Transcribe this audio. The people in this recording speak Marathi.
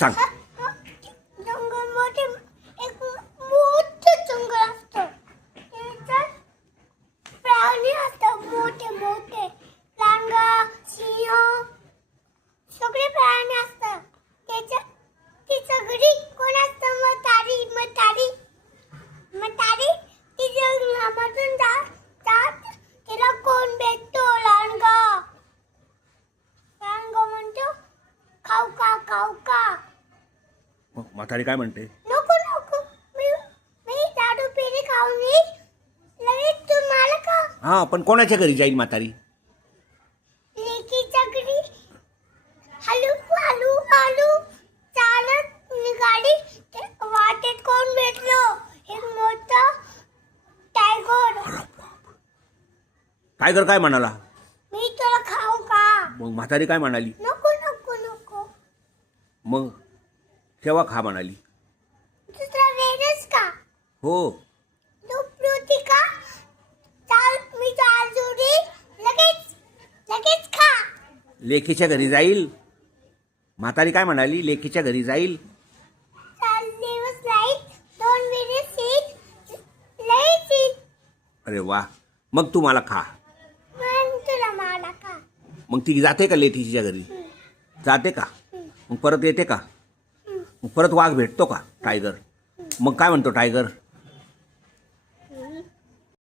सांग. जंगलमध्ये एक मोठं जंगल असतं. त्याच्यात प्राणी असतात मोठे मोठे. लांडगा, सिंह, सगळे प्राणी असतात. तिच्या घरी कोण असतं? म्हातारी ती जंगलामधून जात. तिला कोण भेटतो? लांडगा म्हणतो खाऊ का. मग म्हातारी काय म्हणते? नको मी दारू पिरी खाऊन येईल. लगेच तुम्हाला का? हा, पण कोणाच्या घरी जाईल म्हातारी? लेकीच्या घरी. हळू चालत निघाली. वाटेत कोण भेटलो? एक मोठा टायगर. टायगर काय म्हणाला? मी तुला खाऊ का? मग म्हातारी काय म्हणाली? नको. मग केव्हा खा म्हणाली? दुसरा वेळच का? हो. लुप्ती का? मी चाल जोडी. लगेच खा. लेकीच्या घरी जाईल. म्हातारी काय म्हणाली? लेकीच्या घरी जाईल. 4 दिवस राहील. 2 मिनिट येईल. अरे वा. मग तू मला खा. मग तुला मला का? मग ती जाते का लेकीच्या घरी? जाते का? मग परत येते का? मग परत वाघ भेटतो का टायगर? मग काय म्हणतो टायगर?